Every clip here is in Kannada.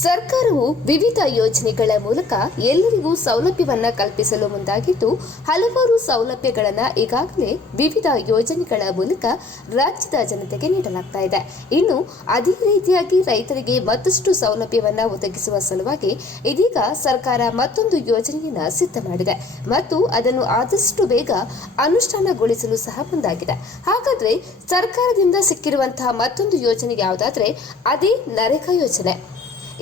ಸರ್ಕಾರವು ವಿವಿಧ ಯೋಜನೆಗಳ ಮೂಲಕ ಎಲ್ಲರಿಗೂ ಸೌಲಭ್ಯವನ್ನ ಕಲ್ಪಿಸಲು ಮುಂದಾಗಿದ್ದು ಹಲವಾರು ಸೌಲಭ್ಯಗಳನ್ನು ಈಗಾಗಲೇ ವಿವಿಧ ಯೋಜನೆಗಳ ಮೂಲಕ ರಾಜ್ಯದ ಜನತೆಗೆ ನೀಡಲಾಗ್ತಾ ಇದೆ. ಇನ್ನು ಅದೇ ರೀತಿಯಾಗಿ ರೈತರಿಗೆ ಮತ್ತಷ್ಟು ಸೌಲಭ್ಯವನ್ನ ಒದಗಿಸುವ ಸಲುವಾಗಿ ಇದೀಗ ಸರ್ಕಾರ ಮತ್ತೊಂದು ಯೋಜನೆಯನ್ನ ಸಿದ್ಧ ಮಾಡಿದೆ ಮತ್ತು ಅದನ್ನು ಆದಷ್ಟು ಬೇಗ ಅನುಷ್ಠಾನಗೊಳಿಸಲು ಸಹ ಮುಂದಾಗಿದೆ. ಹಾಗಾದ್ರೆ ಸರ್ಕಾರದಿಂದ ಸಿಕ್ಕಿರುವಂತಹ ಮತ್ತೊಂದು ಯೋಜನೆ ಯಾವುದಾದ್ರೆ ಅದೇ ನರೇಗಾ ಯೋಜನೆ.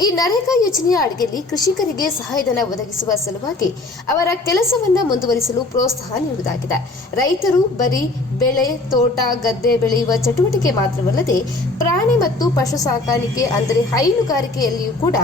ಈ ನರೇಗಾ ಯೋಜನೆಯ ಅಡಿಯಲ್ಲಿ ಕೃಷಿಕರಿಗೆ ಸಹಾಯಧನ ಒದಗಿಸುವ ಸಲುವಾಗಿ ಅವರ ಕೆಲಸವನ್ನ ಮುಂದುವರಿಸಲು ಪ್ರೋತ್ಸಾಹ ನೀಡುವುದಾಗಿದೆ. ರೈತರು ಬರೀ ಬೆಳೆ, ತೋಟ, ಗದ್ದೆ ಬೆಳೆಯುವ ಚಟುವಟಿಕೆ ಮಾತ್ರವಲ್ಲದೆ ಪ್ರಾಣಿ ಮತ್ತು ಪಶು ಸಾಕಾಣಿಕೆ ಅಂದರೆ ಹೈನುಗಾರಿಕೆಯಲ್ಲಿಯೂ ಕೂಡ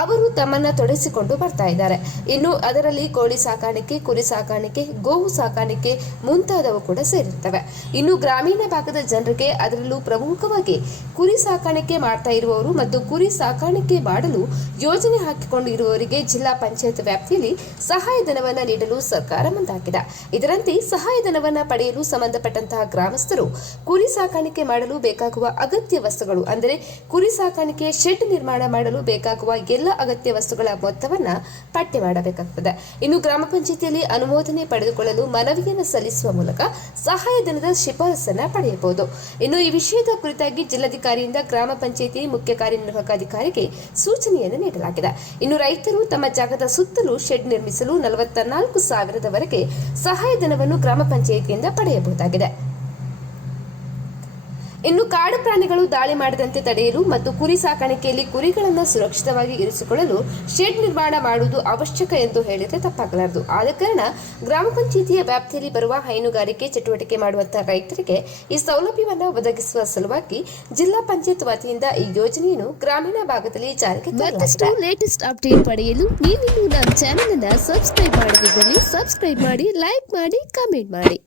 ಅವರು ತಮ್ಮನ್ನ ತೊಡಗಿಸಿಕೊಂಡು ಬರ್ತಾ ಇದ್ದಾರೆ. ಇನ್ನು ಅದರಲ್ಲಿ ಕೋಳಿ ಸಾಕಾಣಿಕೆ, ಕುರಿ ಸಾಕಾಣಿಕೆ, ಗೋವು ಸಾಕಾಣಿಕೆ ಮುಂತಾದವು ಕೂಡ ಸೇರಿರ್ತವೆ. ಇನ್ನು ಗ್ರಾಮೀಣ ಭಾಗದ ಜನರಿಗೆ ಅದರಲ್ಲೂ ಪ್ರಮುಖವಾಗಿ ಕುರಿ ಸಾಕಾಣಿಕೆ ಮಾಡ್ತಾ ಇರುವವರು ಮತ್ತು ಕುರಿ ಸಾಕಾಣಿಕೆ ಮಾಡಲು ಯೋಜನೆ ಹಾಕಿಕೊಂಡು ಇರುವವರಿಗೆ ಜಿಲ್ಲಾ ಪಂಚಾಯತ್ ವ್ಯಾಪ್ತಿಯಲ್ಲಿ ಸಹಾಯಧನವನ್ನು ನೀಡಲು ಸರ್ಕಾರ ಮುಂದಾಗಿದೆ. ಇದರಂತೆ ಸಹಾಯಧನವನ್ನು ಪಡೆಯಲು ಸಂಬಂಧಪಟ್ಟಂತಹ ಗ್ರಾಮಸ್ಥರು ಕುರಿ ಸಾಕಾಣಿಕೆ ಮಾಡಲು ಬೇಕಾಗುವ ಅಗತ್ಯ ವಸ್ತುಗಳು ಅಂದರೆ ಕುರಿ ಸಾಕಾಣಿಕೆಯ ಶೆಡ್ ನಿರ್ಮಾಣ ಮಾಡಲು ಬೇಕಾಗುವ ಎಲ್ಲ ಅಗತ್ಯ ವಸ್ತುಗಳ ಮೊತ್ತವನ್ನ ಪಟ್ಟಿ ಮಾಡಬೇಕಾಗುತ್ತದೆ. ಇನ್ನು ಗ್ರಾಮ ಪಂಚಾಯಿತಿಯಲ್ಲಿ ಅನುಮೋದನೆ ಪಡೆದುಕೊಳ್ಳಲು ಮನವಿಯನ್ನು ಸಲ್ಲಿಸುವ ಮೂಲಕ ಸಹಾಯಧನದ ಶಿಫಾರಸನ್ನ ಪಡೆಯಬಹುದು. ಇನ್ನು ಈ ವಿಷಯದ ಕುರಿತಾಗಿ ಜಿಲ್ಲಾಧಿಕಾರಿಯಿಂದ ಗ್ರಾಮ ಪಂಚಾಯಿತಿ ಮುಖ್ಯ ಕಾರ್ಯನಿರ್ವಾಹಕ ಅಧಿಕಾರಿಗೆ ಸೂಚನೆಯನ್ನು ನೀಡಲಾಗಿದೆ. ಇನ್ನು ರೈತರು ತಮ್ಮ ಜಾಗದ ಸುತ್ತಲೂ ಶೆಡ್ ನಿರ್ಮಿಸಲು 44,000ವರೆಗೆ ಸಹಾಯಧನವನ್ನು ಗ್ರಾಮ ಪಂಚಾಯಿತಿಯಿಂದ ಪಡೆಯಬಹುದಾಗಿದೆ. ಇನ್ನು ಕಾಡು ಪ್ರಾಣಿಗಳು ದಾಳಿ ಮಾಡದಂತೆ ತಡೆಯಲು ಮತ್ತು ಕುರಿ ಸಾಕಾಣಿಕೆಯಲ್ಲಿ ಕುರಿಗಳನ್ನು ಸುರಕ್ಷಿತವಾಗಿ ಇರಿಸಿಕೊಳ್ಳಲು ಶೆಡ್ ನಿರ್ಮಾಣ ಮಾಡುವುದು ಅವಶ್ಯಕ ಎಂದು ಹೇಳಿದರೆ ತಪ್ಪಾಗಲಾರದು. ಆದ ಕಾರಣ ಗ್ರಾಮ ಪಂಚಾಯಿತಿಯ ವ್ಯಾಪ್ತಿಯಲ್ಲಿ ಬರುವ ಹೈನುಗಾರಿಕೆ ಚಟುವಟಿಕೆ ಮಾಡುವಂತಹ ರೈತರಿಗೆ ಈ ಸೌಲಭ್ಯವನ್ನು ಒದಗಿಸುವ ಸಲುವಾಗಿ ಜಿಲ್ಲಾ ಪಂಚಾಯತ್ ವತಿಯಿಂದ ಈ ಯೋಜನೆಯನ್ನು ಗ್ರಾಮೀಣ ಭಾಗದಲ್ಲಿ ಜಾರಿಗೆ ತರಲಾಗಿದೆ. ಲೇಟೆಸ್ಟ್ ಅಪ್ಡೇಟ್ ಪಡೆಯಲು ನೀವಿನ್ನೂ ನಮ್ಮ ಚಾನೆಲ್ ಅನ್ನು ಸಬ್ಸ್ಕ್ರೈಬ್ ಮಾಡದಿದ್ದಲ್ಲಿ ಸಬ್ಸ್ಕ್ರೈಬ್ ಮಾಡಿ, ಲೈಕ್ ಮಾಡಿ, ಕಮೆಂಟ್ ಮಾಡಿ.